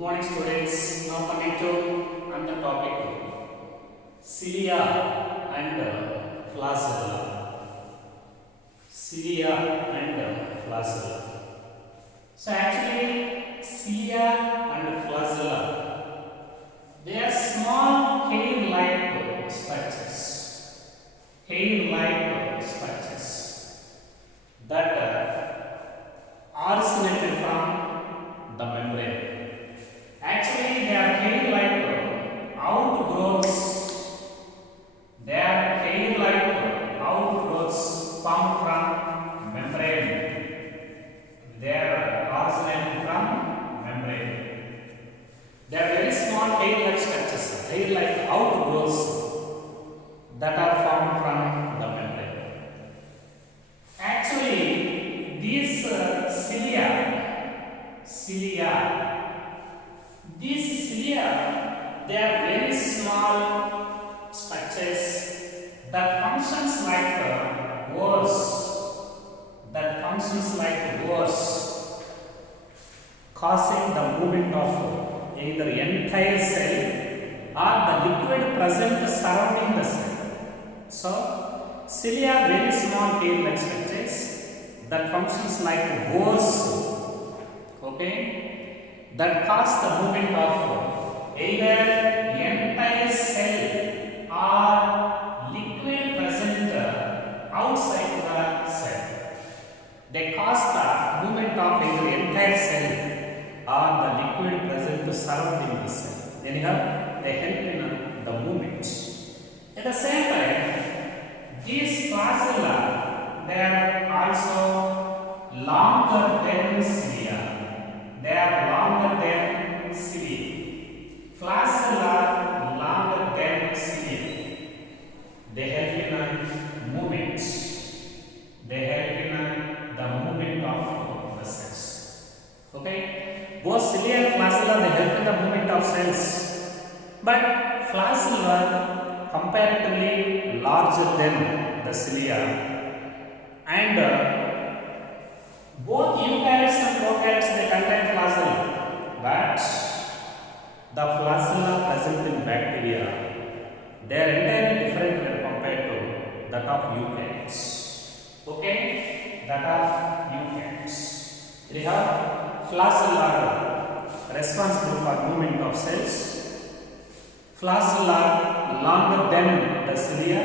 Morning students, now coming to another topic, cilia and flagella. Cilia and flagella. So actually cilia and flagella, they are small hair-like structures. Hair-like structures that originated from the membrane. Actually, they are hair-like outgrowths. They are hair-like outgrowths formed from membrane. They are originated from membrane. They are very small hair-like structures, hair-like outgrowths that are formed from the membrane. Actually, these these cilia, they are very small structures that functions like oars, causing the movement of either entire cell or the liquid present surrounding the cell. So, cilia very small hair-like structures that functions like oars, okay, that cause the movement of either entire cell or liquid present outside the cell. They cause the movement of either entire cell or the liquid present surrounding the cell. Anyhow, they help in the movement. At the same time, these flagella, they are also longer than cilia. They are longer than cilia. Flagella longer than cilia. They help in movement. They help in the movement of the cells. Okay? Both cilia and flagella, they help in the movement of cells. But flagella comparatively larger than the cilia. And both eukaryotes and prokaryotes, they contain flagella, but the flagella present in bacteria, they are entirely different when compared to that of eukaryotes. Okay, that of eukaryotes. We have flagella responsible for movement of cells. Flagella longer than the cilia.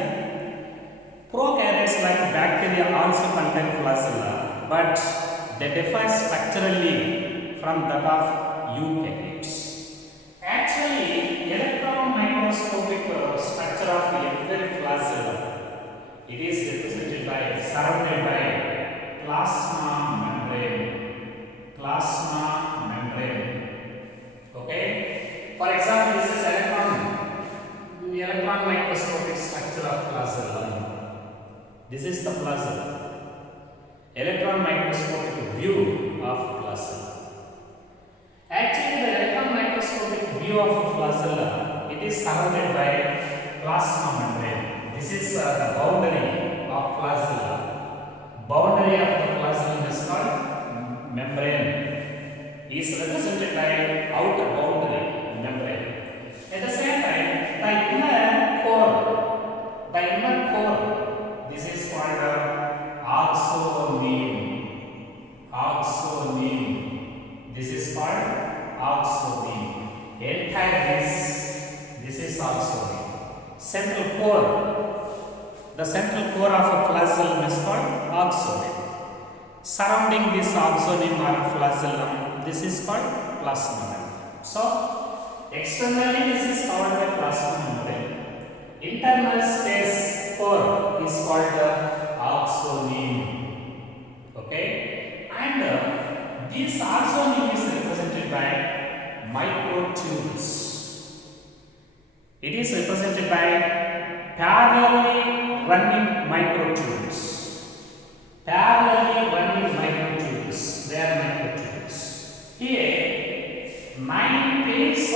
Prokaryotes like bacteria also contain flagella, but they differ structurally from that of eukaryotes. Actually, electron microscopic structure of every flagella, it is represented by, surrounded by plasma membrane. Plasma membrane. Okay. For example, this is electron microscopic structure of flagella. This is the flagella. Electron microscopic view of flagella. Actually, the electron microscopic view of flagella, it is surrounded by plasma membrane. This is the boundary of flagella. Boundary of the flagella is called membrane. Is represented by outer boundary membrane. At the same time, the inner core, this is called axoneme. This is called axoneme. Entire this is axoneme. Central core. The central core of a flagellum is called axoneme. Surrounding this axoneme or flagellum, this is called plasma membrane. So, externally this is covered by plasma membrane. Internal space core is called axoneme. Okay, and this axoneme is represented by microtubules. It is represented by parallelly running microtubules. Parallelly running microtubules. They are microtubules. Here, 9 pairs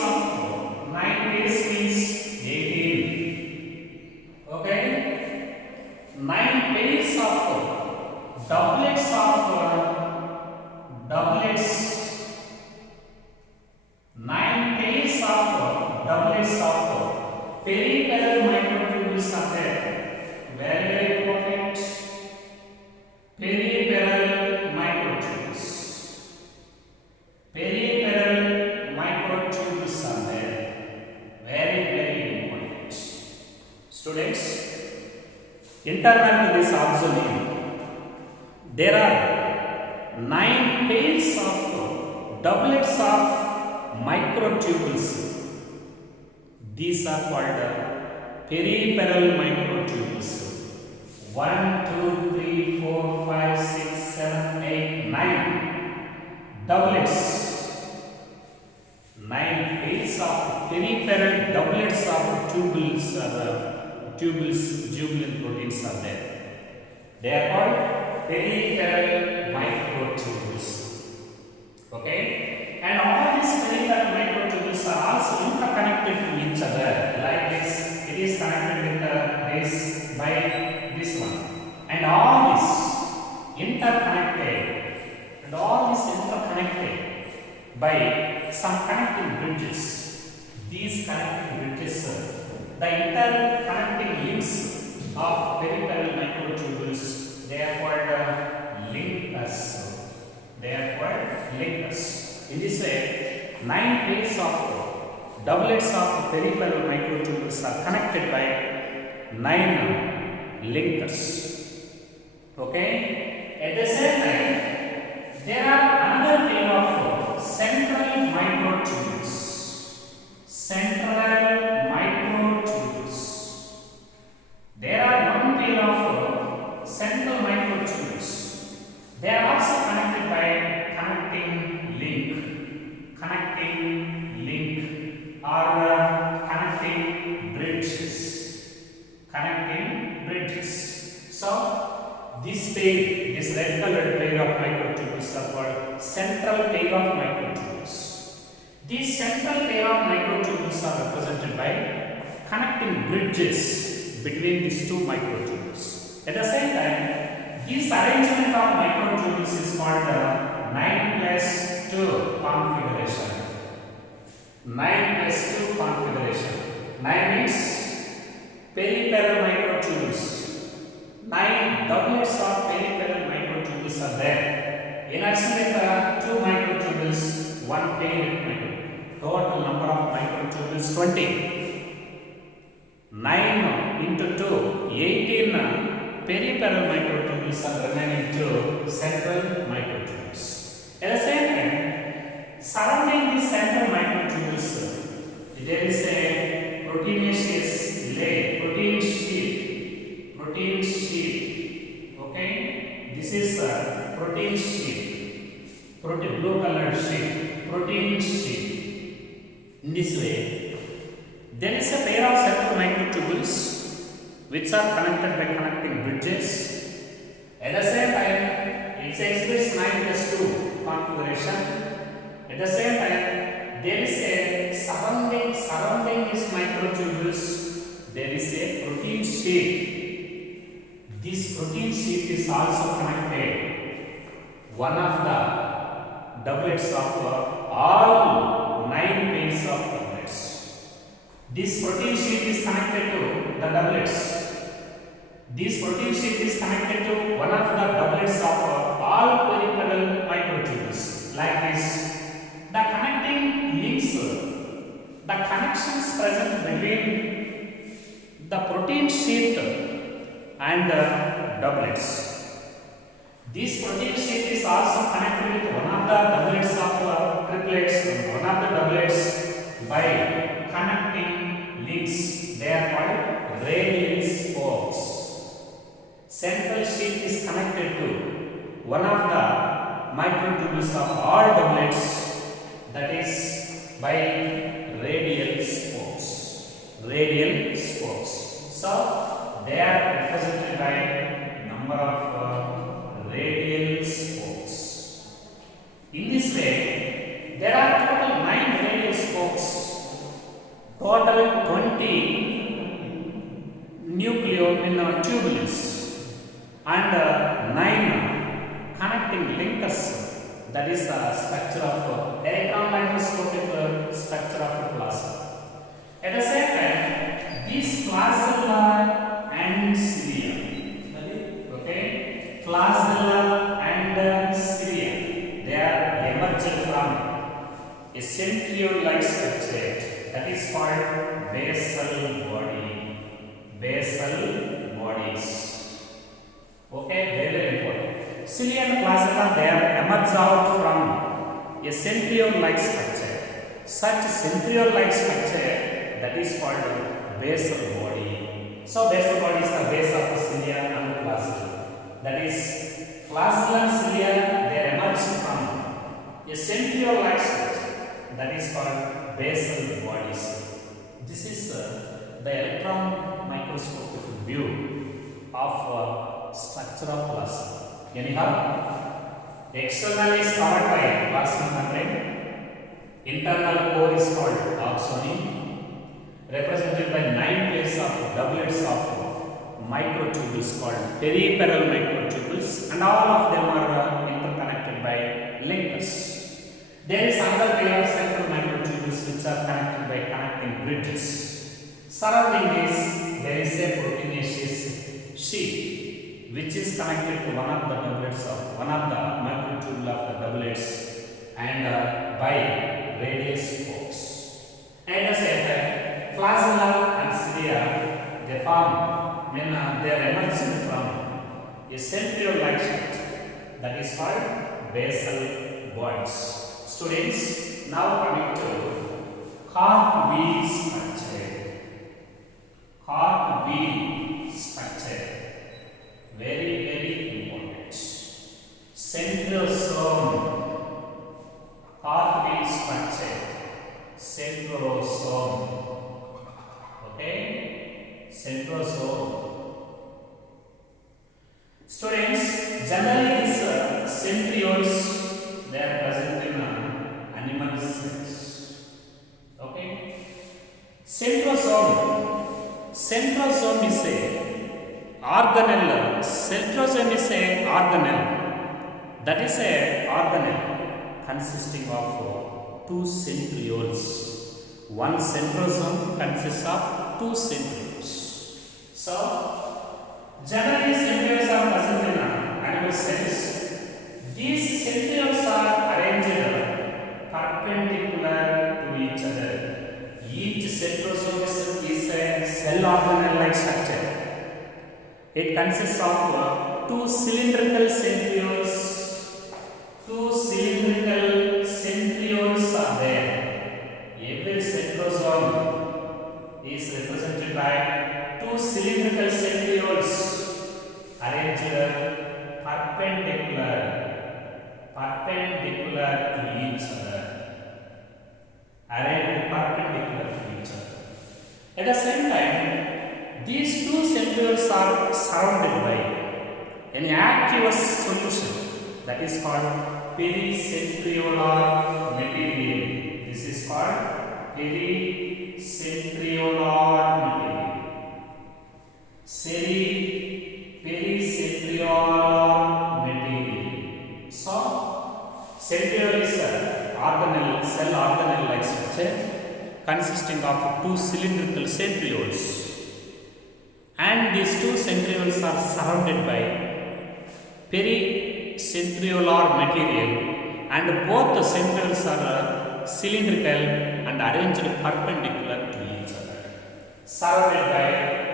means 18. Okay, 9 pairs of doublets, 9 internal to this axoneme, there are 9 pairs of doublets of microtubules. These are called peripheral microtubules. 1, 2, 3, 4, 5, 6, 7, 8, 9 doublets. 9 pairs of peripheral doublets of tubules tubulin proteins are there. They are called peripheral microtubules. Okay, and all these peripheral microtubules are also interconnected to each other. Like this, it is connected with this by this one, and all this interconnected, by some connecting bridges. These connecting bridges, the interconnecting links of peripheral microtubules, they are called linkers. In this way, 9 pairs of doublets of peripheral microtubules are connected by 9 linkers. Okay. At the same time, there are another pair of central microtubules. There are one pair of central microtubules. They are also connected by connecting link or connecting bridges. So this red colored pair of microtubules are called central pair of microtubules. These central pair of microtubules are represented by connecting bridges between these two microtubules. At the same time, this arrangement of microtubules is called 9+2 configuration. 9 means peripheral microtubules. 9 doublets of peripheral microtubules are there. In addition with 2 microtubules, 1 pair microtubule. Total number of microtubules 20. 9 into 2, 18 peripheral microtubules are remaining to central microtubules. At the same time, surrounding these central microtubules, there is a proteinaceous layer, protein sheet. Okay, this is a protein sheet, blue colored sheet, protein sheet. In this way, there is a pair of central microtubules which are connected by connecting bridges. At the same time, it says this 9+2 configuration. At the same time, there is a surrounding these microtubules, there is a protein sheet. This protein sheet is also connected, one of the doublets of all 9 pairs of doublets. This protein sheet is connected to the doublets. This protein sheet is connected to one of the doublets of all peripheral microtubules. Like this, the connecting links, the connections present between the protein sheet and the doublets. This protein sheet is also connected with one of the doublets of triplets, one of the doublets by connecting links. They are called radial spokes. Central sheet is connected to one of the microtubules of all doublets, that is by radial spokes. So they are represented by number of radial spokes. In this way, there are total 9 radial spokes, total 20 nucleotubulins, and 9 connecting linkers. That is the structure of electron microscopic structure of plasma. At the same time, these flagella and cilia, flagella and cilia, they are emerged from a centriole-like structure that is called basal bodies. Okay, very, very important. Cilia and placenta, they are emerged out from a centriole-like structure. Such centriole-like structure, that is called basal body. So basal body is the base of the cilia and flagella. That is, flagella and cilia, they emerge from a centriole-like structure, that is called basal bodies. This is the electron microscopic view of structure of plasma. Anyhow, externally is covered by plasma membrane. Internal core is called axon, represented by 9 pairs of doublets of microtubules called peripheral microtubules, and all of them are interconnected by linkers. There is another pair of central microtubules which are connected by connecting bridges. Surrounding this, there is a proteinaceous sheet which is connected to one of the doublets of one of the microtubule of the doublets and by radial spokes. At the same time, flagella and cilia, they form when they are emerging from a centriole-like structure, that is called basal bodies. Students, now coming to cartwheel structure. Cartwheel structure, very, very important. Centrosome. Cartwheel structure, centrosome. Okay, centrosome. Students, generally these centrioles, they are present in animal cells. Okay, centrosome. Centrosome is a organelle. Centrosome is a organelle. That is a organelle consisting of 2 centrioles. One centrosome consists of 2 centrioles. So, generally centrioles are present in animal cells. These centrioles are arranged perpendicular to each other. Each centrosome is a cell organelle-like structure. It consists of 2 cylindrical centrioles. 2 cylindrical centrioles are there. Every centrosome is represented by 2 cylindrical centrioles arranged perpendicular to each other. Arranged perpendicular to each other. At the same time, these 2 centrioles are surrounded by an aqueous solution that is called pericentriolar material. This is called pericentriolar material. Pericentriolar material. So, centriole is a organelle, cell organelle-like structure consisting of 2 cylindrical centrioles, and these 2 centrioles are surrounded by pericentriolar material, and both the centrioles are cylindrical and arranged perpendicular to each other, surrounded by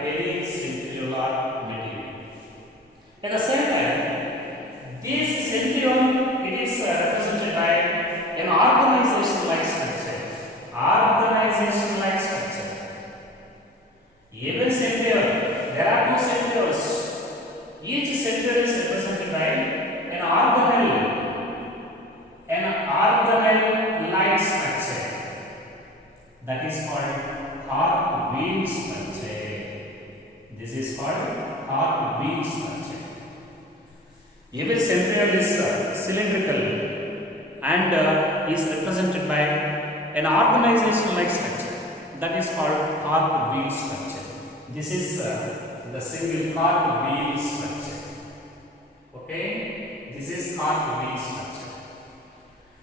pericentriolar material. At the same time, this centriole, it is represented by an organization-like structure. Organization-like structure. Every centriole, there are 2 centrioles. Each centriole is represented by an organelle-like structure. That is called cartwheel structure. This is called cartwheel structure. Every centriole is cylindrical and is represented by an organization-like structure. That is called cartwheel structure. This is the single cartwheel structure. Okay, this is cartwheel structure.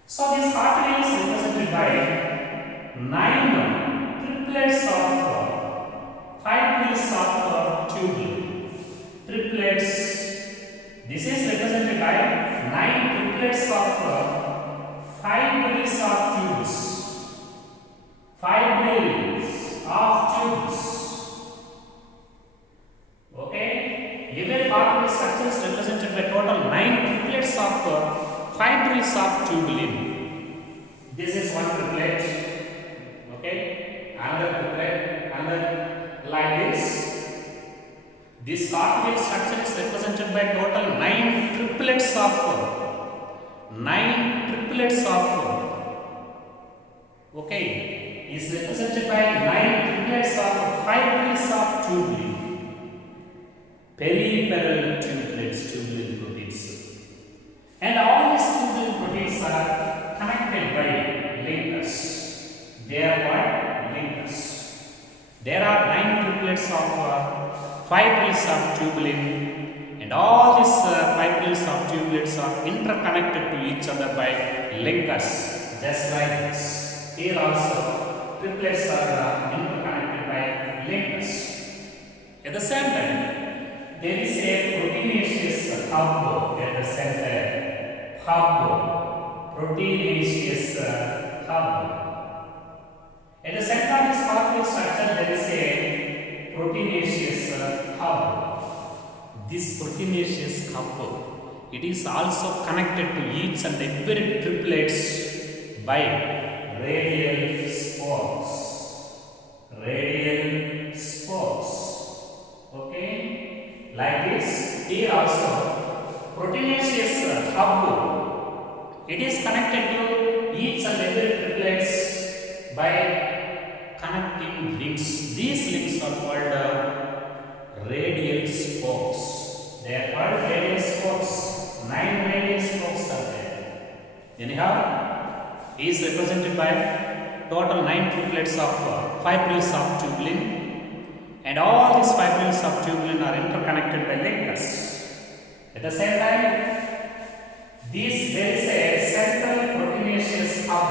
So this cartwheel is represented by 9 triplets of fibrils of tubule. Triplets. This is represented by 9 triplets of fibrils of tubes. Fibrils of tubes. Okay, every cartwheel structure is like this. This cartwheel structure is represented by total 9 triplets of okay, is represented by 9 triplets of fibrils of tubulin, periperal tubulin proteins, and all these tubulin proteins are connected by linkers. They are what? Linkers. There are 9 triplets of fibrils of tubulin, and all these fibrils of tubulins are interconnected to each other by linkers, just like this. Here also, triplets are interconnected by linkers. At the same time, there is a proteinaceous hub at the center. Proteinaceous hub. At the center of this cartwheel structure, there is a proteinaceous hub. This proteinaceous hub, it is also connected to each and every triplets by radial spokes. Okay, like this. Here also, proteinaceous hub, it is connected to each and every triplets by connecting links. These links are called radial spokes. They are called radial spokes. 9 radial spokes are there. Anyhow, is represented by total 9 triplets of fibrils of tubulin, and all these fibrils of tubulin are interconnected by linkers. At the same time, there is a central proteinaceous hub.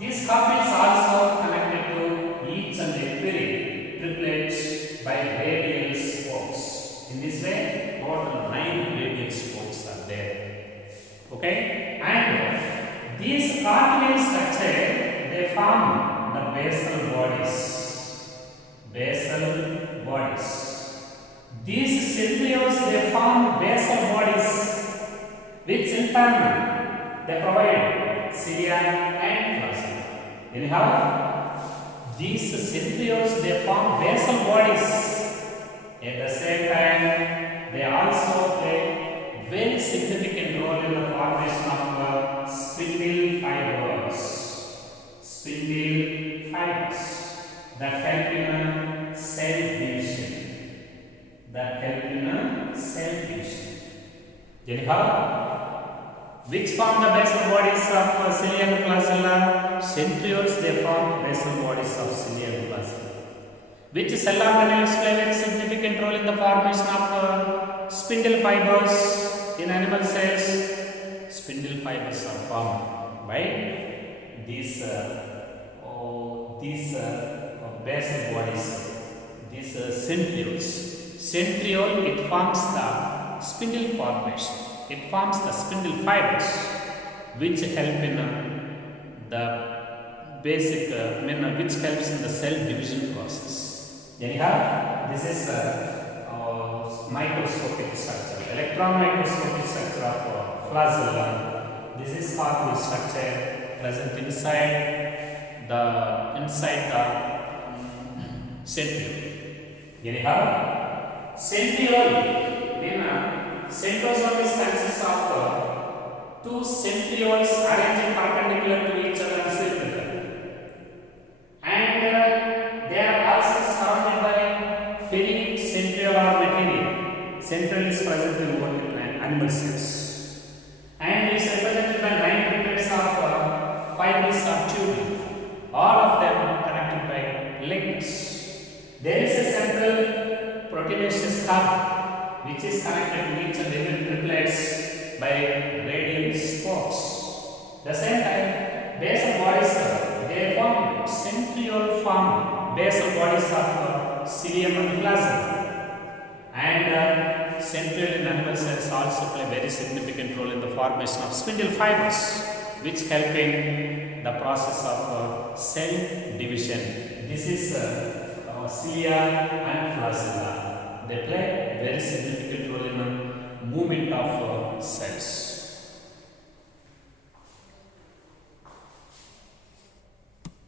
This hub is also connected to each and every triplet by radial spokes. In this way, total 9 radial spokes are there. Okay, and these cartwheel structure, they form the basal bodies. These centrioles, they form basal bodies, which in turn they provide cilia and flagella. Anyhow, these centrioles, they form basal bodies. At the same time, they also play very significant role in the formation of spindle fibers that help in cell division. Anyhow, which form the basal bodies of cilia and flagella? Centrioles, they form basal bodies of cilia and flagella. Which cell organelles play very significant role in the formation of spindle fibers in animal cells? Spindle fibers are formed by these basal bodies, these centrioles. Centriole, it forms the spindle formation. It forms the spindle fibers, which help in the basic, which helps in the cell division process. Anyhow, this is microscopic structure, electron microscopic structure of flagella. This is cartwheel structure present inside the centriole. Anyhow, centriole, centrosome consists of 2 centrioles arranged perpendicular to each other and circular, and they are also surrounded by pericentriolar material. Central is present in both animal cells, and is represented by 9 triplets of fibrils of tubulin. All of them connected by links. There is a central proteinaceous hub, which is connected to each and every triplets by radial spokes. The same time, basal bodies, they form centriole form basal bodies of cilium and flagella, and centriole in animal cells also play very significant role in the formation of spindle fibers, which help in the process of cell division. This is cilia and flagella. They play very significant